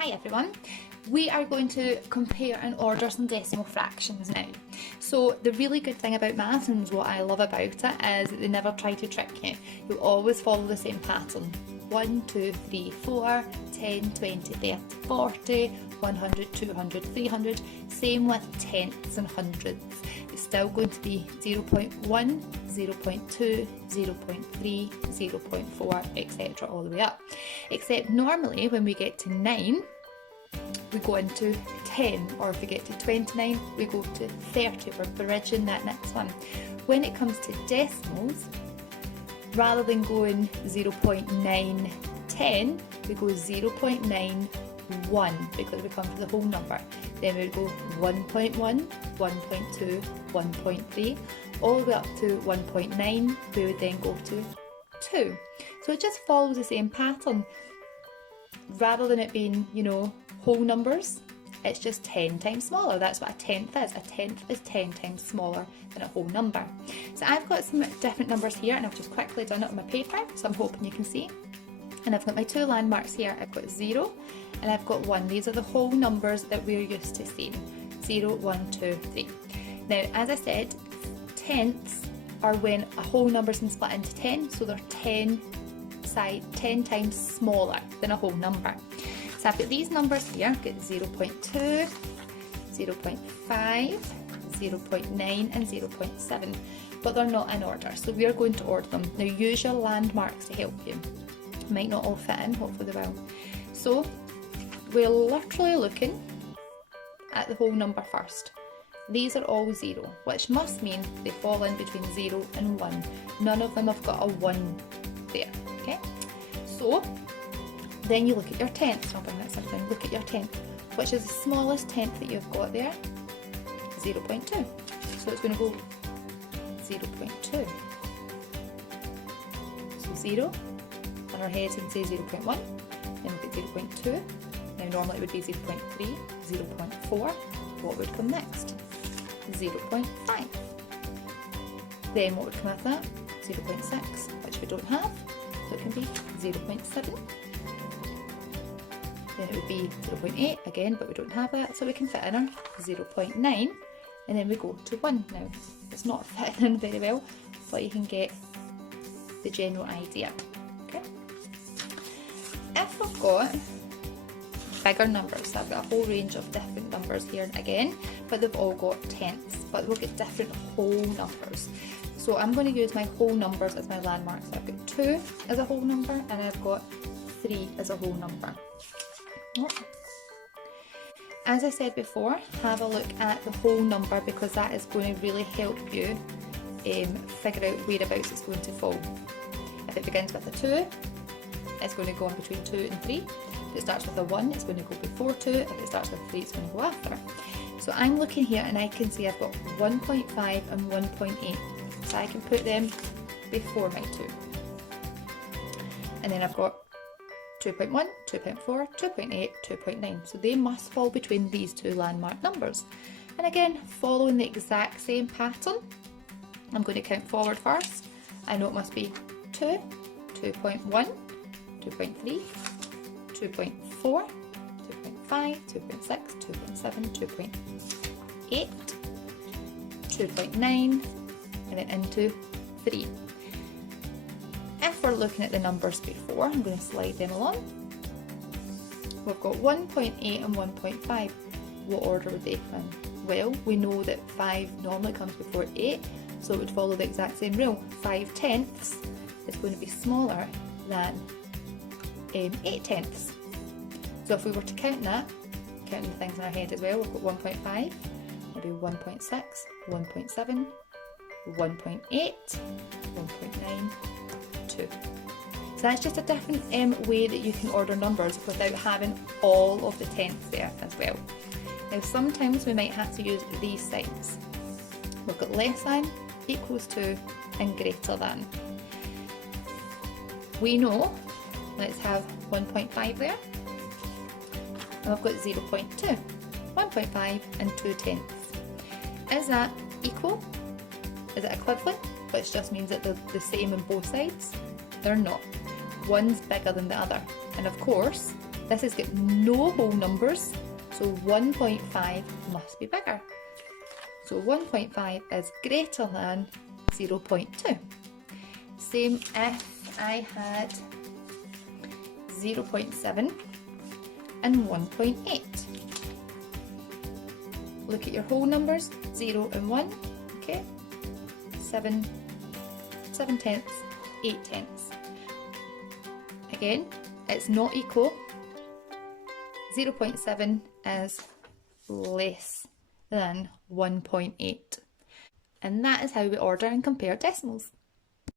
Hi everyone. We are going to compare and order some decimal fractions now. So the really good thing about maths, and what I love about it, is that they never try to trick you. You always follow the same pattern. 1, 2, 3, 4, 10, 20, 30, 40, 100, 200, 300. Same with tenths and hundredths. It's still going to be 0.1, 0.2, 0.3, 0.4, etc. all the way up. Except normally when we get to 9, we go into 10, or if we get to 29, we go to 30. We're bridging that next one. When it comes to decimals, rather than going 0.910, we go 0.91 because we come to the whole number. Then we would go 1.1, 1.2, 1.3, all the way up to 1.9, we would then go to 2. So it just follows the same pattern. Rather than it being, whole numbers, it's just 10 times smaller. That's what a tenth is. A tenth is 10 times smaller than a whole number. So I've got some different numbers here, and I've just quickly done it on my paper, so I'm hoping you can see. And I've got my two landmarks here. I've got 0 and I've got 1. These are the whole numbers that we're used to seeing. 0, 1, 2, 3. Now, as I said, tenths are when a whole number's been split into 10, so they're 10 times smaller than a whole number. So I've got these numbers here. I've got 0.2, 0.5, 0.9 and 0.7, but they're not in order, so we're going to order them. Now use your landmarks to help you. Might not all fit in, hopefully they will. So we're literally looking at the whole number first. These are all 0, which must mean they fall in between 0 and 1. None of them have got a 1 there, okay? So then you look at your tenth. I'll bring that side down. Look at your tenth. Which is the smallest tenth that you've got there? 0.2. So it's going to go 0.2. So 0. On our heads and say 0.1. Then we'll get 0.2. Now normally it would be 0.3, 0.4. What would come next? 0.5. Then what would come after that? 0.6, which we don't have. So it can be 0.7. Then it would be 0.8 again, but we don't have that, so we can fit in our 0.9, and then we go to 1. Now, it's not fitting in very well, but you can get the general idea. Okay. If we've got bigger numbers, so I've got a whole range of different numbers here again, but they've all got tenths, but we'll get different whole numbers. So I'm going to use my whole numbers as my landmark. So I've got 2 as a whole number, and I've got 3 as a whole number. As I said before, have a look at the whole number, because that is going to really help you figure out whereabouts it's going to fall. If it begins with a 2, it's going to go in between 2 and 3. If it starts with a 1, it's going to go before 2. If it starts with 3, it's going to go after. So I'm looking here and I can see I've got 1.5 and 1.8. So I can put them before my 2. And then I've got 2.1, 2.4, 2.8, 2.9. So they must fall between these two landmark numbers. And again, following the exact same pattern, I'm going to count forward first. I know it must be 2, 2.1, 2.3, 2.4, 2.5, 2.6, 2.7, 2.8, 2.9, and then into 3. If we're looking at the numbers before, I'm going to slide them along. We've got 1.8 and 1.5. What order would they come in? Well, we know that 5 normally comes before 8, so it would follow the exact same rule. 5 tenths is going to be smaller than 8 tenths. So if we were to count that, counting the things in our head as well, we've got 1.5, we'll do 1.6, 1.7, 1.8, 1.9, 2. So that's just a different way that you can order numbers without having all of the tenths there as well. Now sometimes we might have to use these signs. We've got less than, equals to, and greater than. We know, let's have 1.5 there, and we've got 0.2, 1.5 and 2 tenths. Is that equal? Is it equivalent? Which just means that they're the same on both sides? They're not. One's bigger than the other. And of course, This has got no whole numbers, so 1.5 must be bigger. So 1.5 is greater than 0.2. Same if I had 0.7 and 1.8. Look at your whole numbers, 0 and 1, okay? 7 tenths, 8 tenths. Again, it's not equal. 0.7 is less than 1.8. And that is how we order and compare decimals.